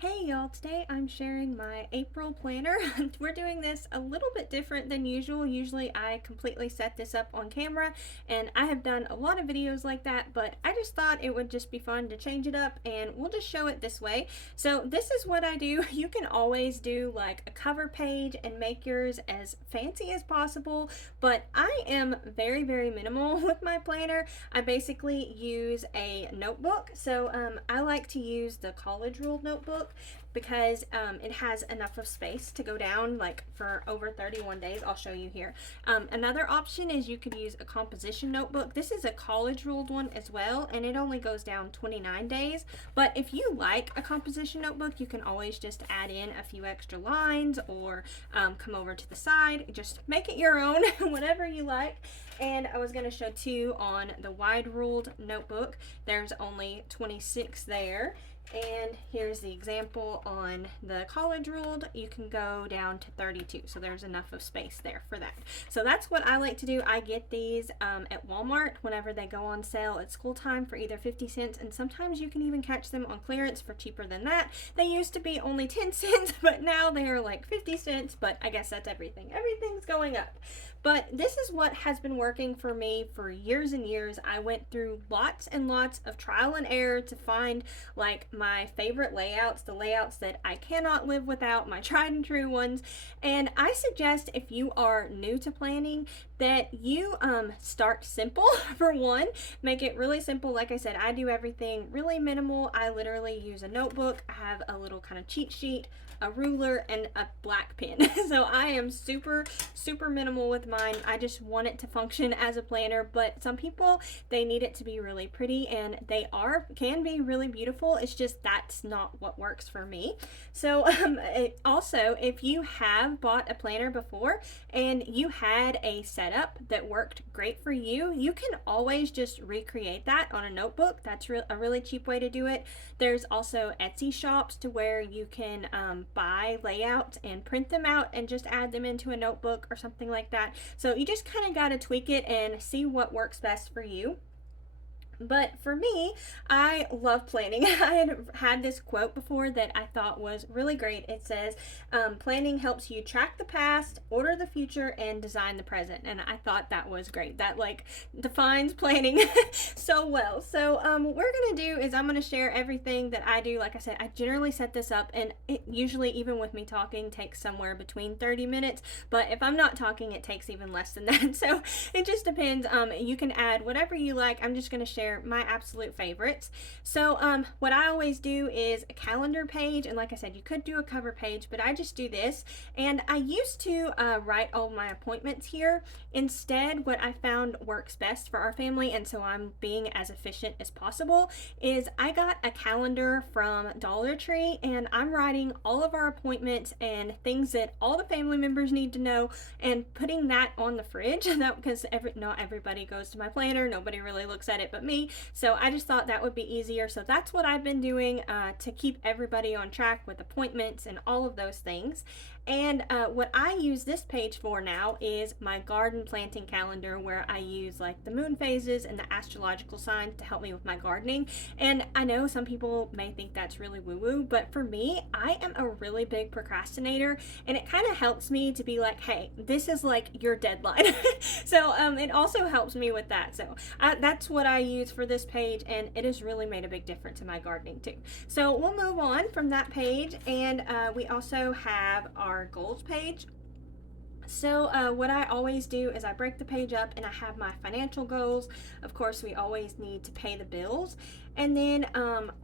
Hey y'all, today I'm sharing my April planner. We're doing this a little bit different than usual. Usually I completely set this up on camera and I have done a lot of videos like that, but I just thought it would just be fun to change it up and we'll just show it this way. So this is what I do. You can always do like a cover page and make yours as fancy as possible, but I am very minimal with my planner. I basically use a notebook. So I like to use the college ruled notebook because it has enough of space to go down like for over 31 days. I'll show you here. Another option is you could use a composition notebook. This is a college ruled one as well, and it only goes down 29 days. But if you like a composition notebook, you can always just add in a few extra lines or come over to the side. Just make it your own, whatever you like. And I was going to show too on the wide ruled notebook, there's only 26 there. And here's the example on the college ruled. You can go down to 32, so there's enough of space there for that. So that's what I like to do. I get these at Walmart whenever they go on sale at school time for either 50 cents, and sometimes you can even catch them on clearance for cheaper than that. They used to be only 10 cents, but now they are like 50 cents, but I guess that's everything. Everything's going up. But this is what has been working for me for years and years. I went through lots and lots of trial and error to find like my favorite layouts, the layouts that I cannot live without, my tried and true ones. And I suggest if you are new to planning that you start simple for one. Make it really simple. Like I said, I do everything really minimal. I literally use a notebook. I have a little kind of cheat sheet, a ruler, and a black pen. So I am super minimal with mine. I just want it to function as a planner, but some people, they need it to be really pretty, and they can be really beautiful. It's just that's not what works for me. So also, if you have bought a planner before and you had a setup that worked great for you, you can always just recreate that on a notebook. That's a really cheap way to do it. There's also Etsy shops to where you can buy layouts and print them out and just add them into a notebook or something like that. So you just kind of got to tweak it and see what works best for you. But for me, I love planning. I had this quote before that I thought was really great. It says, planning helps you track the past, order the future, and design the present. And I thought that was great. That like defines planning so well. So what we're going to do is I'm going to share everything that I do. Like I said, I generally set this up, and it usually, even with me talking, takes somewhere between 30 minutes. But if I'm not talking, it takes even less than that. So it just depends. You can add whatever you like. I'm just going to share my absolute favorites. So what I always do is a calendar page, and like I said, you could do a cover page, but I just do this. And I used to write all my appointments here. Instead, what I found works best for our family, and so I'm being as efficient as possible, is I got a calendar from Dollar Tree, and I'm writing all of our appointments and things that all the family members need to know and putting that on the fridge. Because not everybody goes to my planner, nobody really looks at it but me. So I just thought that would be easier. So that's what I've been doing to keep everybody on track with appointments and all of those things. And what I use this page for now is my garden planting calendar, where I use like the moon phases and the astrological signs to help me with my gardening. And I know some people may think that's really woo-woo, but for me, I am a really big procrastinator, and it kind of helps me to be like, hey, this is like your deadline. So it also helps me with that. So that's what I use for this page, and it has really made a big difference in my gardening too. So we'll move on from that page, and we also have our goals page. So what I always do is I break the page up and I have my financial goals. Of course, we always need to pay the bills. And then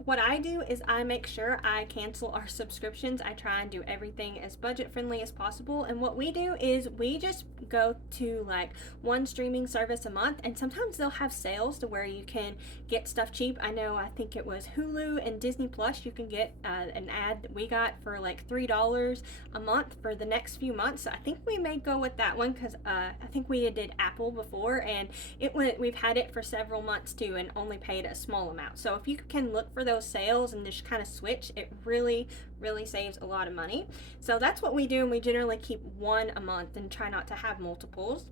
what I do is I make sure I cancel our subscriptions. I try and do everything as budget friendly as possible. And what we do is we just go to like one streaming service a month, and sometimes they'll have sales to where you can get stuff cheap. I think it was Hulu and Disney Plus. You can get an ad that we got for like $3 a month for the next few months. So I think we may go with that one, because I think we did Apple before, and we've had it for several months too and only paid a small amount. So if you can look for those sales and just kind of switch, it really saves a lot of money. So that's what we do, and we generally keep one a month and try not to have multiples.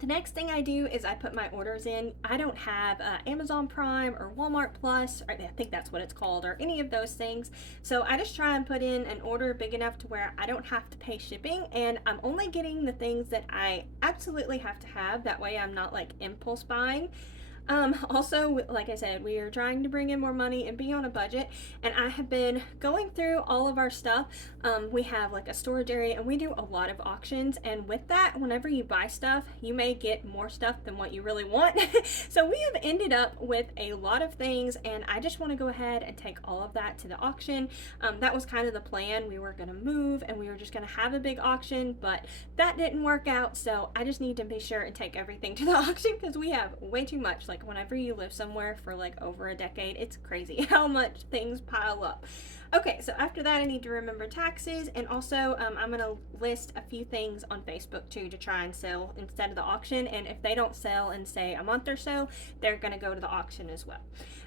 The next thing I do is I put my orders in. I don't have Amazon Prime or Walmart Plus, or I think that's what it's called, or any of those things. So I just try and put in an order big enough to where I don't have to pay shipping, and I'm only getting the things that I absolutely have to have. That way I'm not like impulse buying. Also, like I said, we are trying to bring in more money and be on a budget, and I have been going through all of our stuff. We have like a storage area, and we do a lot of auctions, and with that, whenever you buy stuff, you may get more stuff than what you really want. So we have ended up with a lot of things, and I just want to go ahead and take all of that to the auction. That was kind of the plan. We were going to move, and we were just going to have a big auction, but that didn't work out, so I just need to be sure and take everything to the auction because we have way too much. Like, whenever you live somewhere for like over a decade, it's crazy how much things pile up. Okay, so after that I need to remember taxes, and also I'm gonna list a few things on Facebook too to try and sell instead of the auction, and if they don't sell in say a month or so, they're gonna go to the auction as well.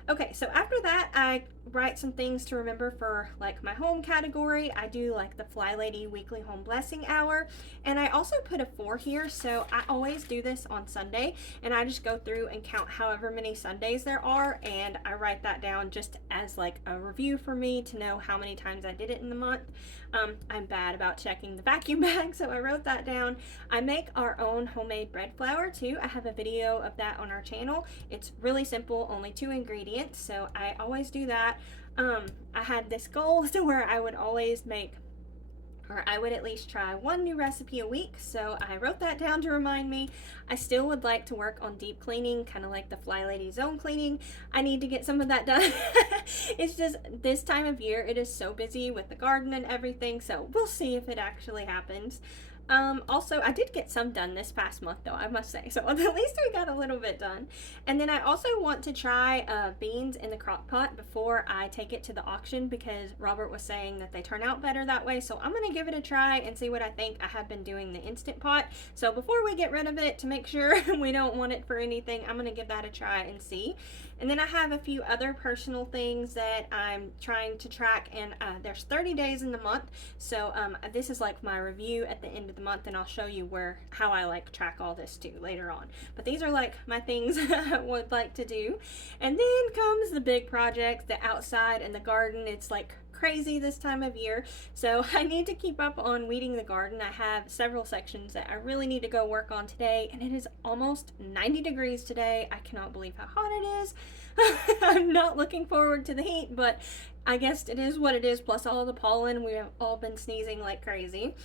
Okay, so after that I write some things to remember for like my home category. I do like the Fly Lady weekly home blessing hour, and I also put a 4 here, so I always do this on Sunday, and I just go through and count however many Sundays there are, and I write that down just as like a review for me to know how many times I did it in the month. I'm bad about checking the vacuum bag, so I wrote that down. I make our own homemade bread flour too. I have a video of that on our channel. It's really simple, only 2 ingredients, so I always do that. I had this goal to where I would always make, or I would at least try 1 new recipe a week, so I wrote that down to remind me. I still would like to work on deep cleaning, kind of like the Fly Lady zone cleaning. I need to get some of that done. It's just this time of year, it is so busy with the garden and everything, so we'll see if it actually happens. Also, I did get some done this past month though, I must say, so at least we got a little bit done. And then I also want to try beans in the crock pot before I take it to the auction, because Robert was saying that they turn out better that way, so I'm gonna give it a try and see what I think. I have been doing the Instant Pot, so before we get rid of it, to make sure we don't want it for anything, I'm gonna give that a try and see. And then I have a few other personal things that I'm trying to track, and there's 30 days in the month, so this is like my review at the end of the month, and I'll show you how I like track all this too later on. But these are like my things I would like to do. And then comes the big project, the outside and the garden. It's like crazy this time of year, so I need to keep up on weeding the garden. I have several sections that I really need to go work on today, and it is almost 90 degrees today. I cannot believe how hot it is. I'm not looking forward to the heat, but I guess it is what it is, plus all the pollen. We have all been sneezing like crazy.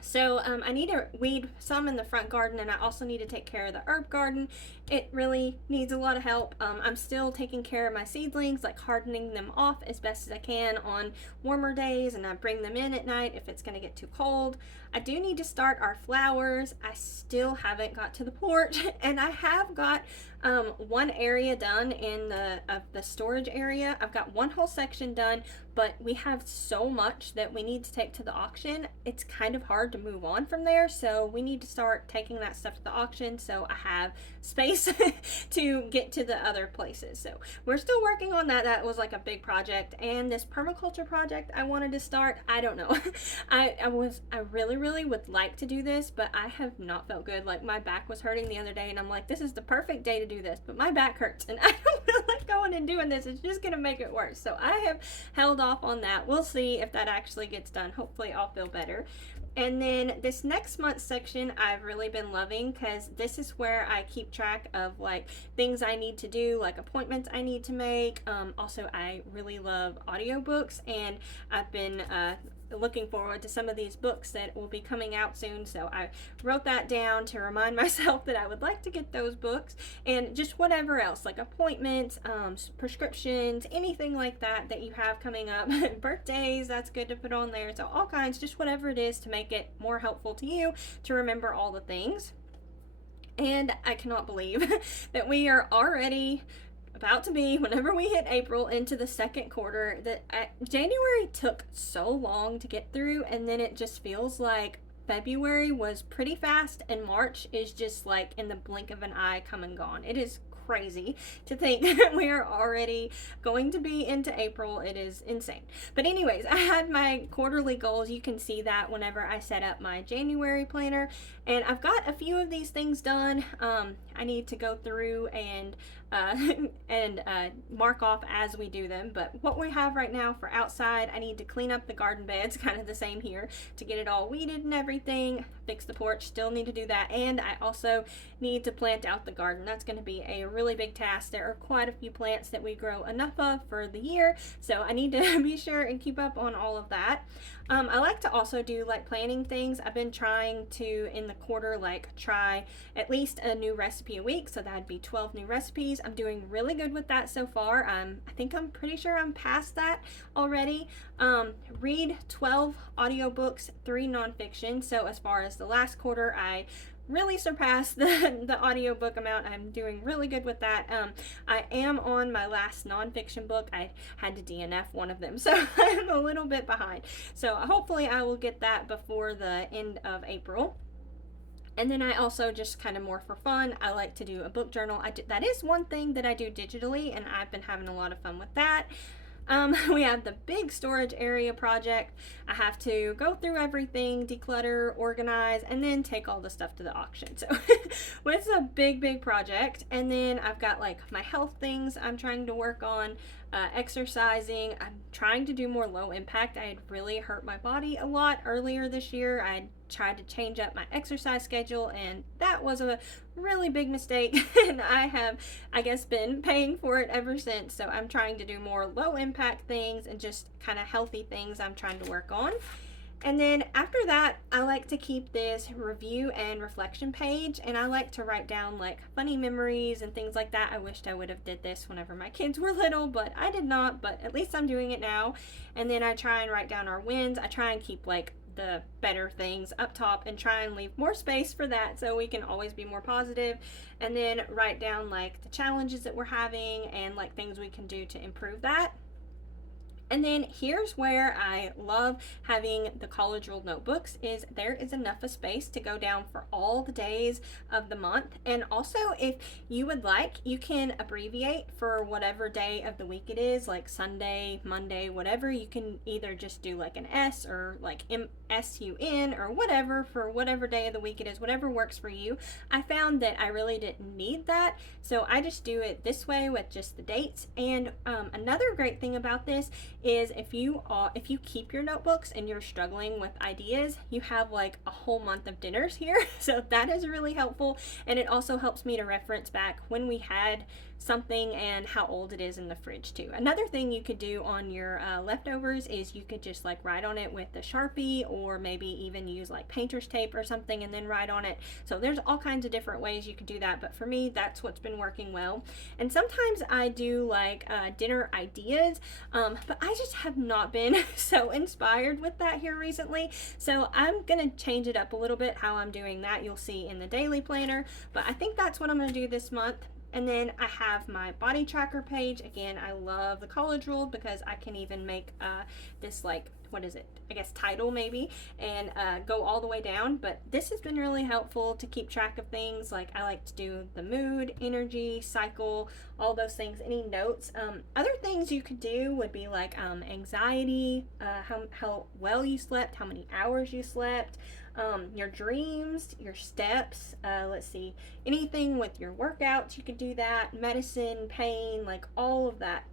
So I need to weed some in the front garden, and I also need to take care of the herb garden. It really needs a lot of help. I'm still taking care of my seedlings, like hardening them off as best as I can on warmer days, and I bring them in at night if it's going to get too cold. I do need to start our flowers. I still haven't got to the porch, and I have got one area done in the storage area. I've got one whole section done, but we have so much that we need to take to the auction. It's kind of hard to move on from there, so we need to start taking that stuff to the auction so I have space to get to the other places. So we're still working on that. That was like a big project. And this permaculture project I wanted to start, I don't know. I really would like to do this, but I have not felt good. Like, my back was hurting the other day, and I'm like, this is the perfect day to do this, but my back hurts, and I don't feel like going and doing this. It's just gonna make it worse. So I have held off on that. We'll see if that actually gets done. Hopefully I'll feel better. And then this next month's section I've really been loving, because this is where I keep track of like things I need to do, like appointments I need to make. Also, I really love audiobooks, and I've been looking forward to some of these books that will be coming out soon, so I wrote that down to remind myself that I would like to get those books, and just whatever else, like appointments, prescriptions, anything like that that you have coming up. Birthdays, that's good to put on there. So all kinds, just whatever it is to make it more helpful to you to remember all the things. And I cannot believe that we are already about to be, whenever we hit April, into the second quarter. That January took so long to get through, and then it just feels like February was pretty fast, and March is just like in the blink of an eye come and gone. It is crazy to think we are already going to be into April. It is insane. But anyways, I had my quarterly goals. You can see that whenever I set up my January planner, and I've got a few of these things done. I need to go through and mark off as we do them. But what we have right now for outside, I need to clean up the garden beds, kind of the same here, to get it all weeded and everything. Fix the porch, still need to do that. And I also need to plant out the garden. That's going to be a really big task. There are quite a few plants that we grow enough of for the year, so I need to be sure and keep up on all of that. I like to also do like planning things. I've been trying to, in the quarter, like try at least a new recipe a week, so that'd be 12 new recipes. I'm doing really good with that so far. I think I'm pretty sure I'm past that already. Read 12 audiobooks, 3 nonfiction. So as far as the last quarter, I really surpassed the audiobook amount. I'm doing really good with that. I am on my last nonfiction book. I had to DNF one of them, so I'm a little bit behind. So hopefully I will get that before the end of April. And then I also, just kind of more for fun, I like to do a book journal. That is one thing that I do digitally, and I've been having a lot of fun with that. We have the big storage area project. I have to go through everything, declutter, organize, and then take all the stuff to the auction. So it's a big project. And then I've got like my health things I'm trying to work on, exercising. I'm trying to do more low impact. I had really hurt my body a lot earlier this year. I tried to change up my exercise schedule, and that was a really big mistake. And I have, I guess, been paying for it ever since. So I'm trying to do more low impact things and just kind of healthy things I'm trying to work on. And then after that, I like to keep this review and reflection page, and I like to write down like funny memories and things like that. I wished I would have did this whenever my kids were little, but I did not, but at least I'm doing it now. And then I try and write down our wins. I try and keep like the better things up top and try and leave more space for that so we can always be more positive. And then write down like the challenges that we're having and like things we can do to improve that. And then here's where I love having the college ruled notebooks, is there is enough of space to go down for all the days of the month. And also, if you would like, you can abbreviate for whatever day of the week it is, like Sunday, Monday, whatever. You can either just do like an S or like MSUN or whatever for whatever day of the week it is, whatever works for you. I found that I really didn't need that, so I just do it this way with just the dates. And another great thing about this is if you keep your notebooks and you're struggling with ideas, you have like a whole month of dinners here. So that is really helpful, and it also helps me to reference back when we had something and how old it is in the fridge too. Another thing you could do on your leftovers is you could just like write on it with a Sharpie, or maybe even use like painter's tape or something and then write on it. So there's all kinds of different ways you could do that, but for me that's what's been working well. And sometimes I do like dinner ideas, but I just have not been so inspired with that here recently, so I'm gonna change it up a little bit how I'm doing that. You'll see in the daily planner, but I think that's what I'm gonna do this month. And then I have my body tracker page. Again, I love the college ruled because I can even make this like, what is it? I guess title maybe, and go all the way down. But this has been really helpful to keep track of things. Like I like to do the mood, energy, cycle, all those things, any notes. Other things you could do would be like anxiety, how well you slept, how many hours you slept, your dreams, your steps, let's see, anything with your workouts, you could do that, medicine, pain, like all of that.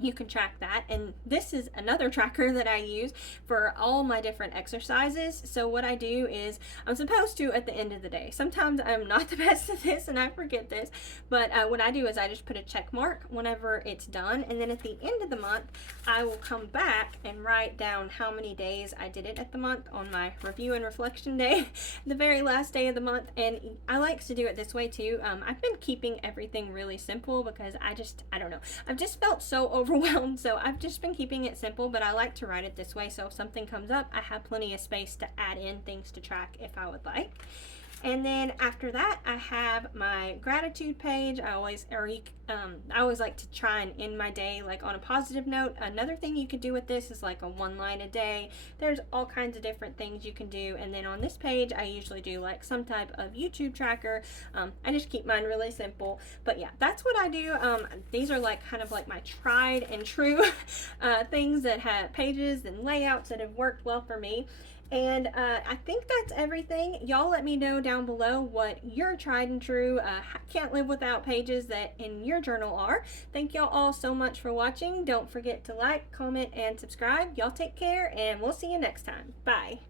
You can track that. And this is another tracker that I use for all my different exercises. So what I do is, I'm supposed to at the end of the day, sometimes I'm not the best at this and I forget this, but what I do is I just put a check mark whenever it's done, and then at the end of the month I will come back and write down how many days I did it at the month on my review and reflection day, the very last day of the month. And I like to do it this way too. I've been keeping everything really simple because I don't know, I've just felt so overwhelmed, so I've just been keeping it simple, but I like to write it this way so if something comes up I have plenty of space to add in things to track if I would like. And then after that, I have my gratitude page. I always like to try and end my day like on a positive note. Another thing you could do with this is like a one line a day. There's all kinds of different things you can do. And then on this page, I usually do like some type of YouTube tracker. I just keep mine really simple. But yeah, that's what I do. These are like kind of like my tried and true things that have pages and layouts that have worked well for me. And I think that's everything. Y'all let me know down below what your tried and true can't live without pages that in your journal are. Thank y'all all so much for watching. Don't forget to like, comment, and subscribe. Y'all take care, and we'll see you next time. Bye.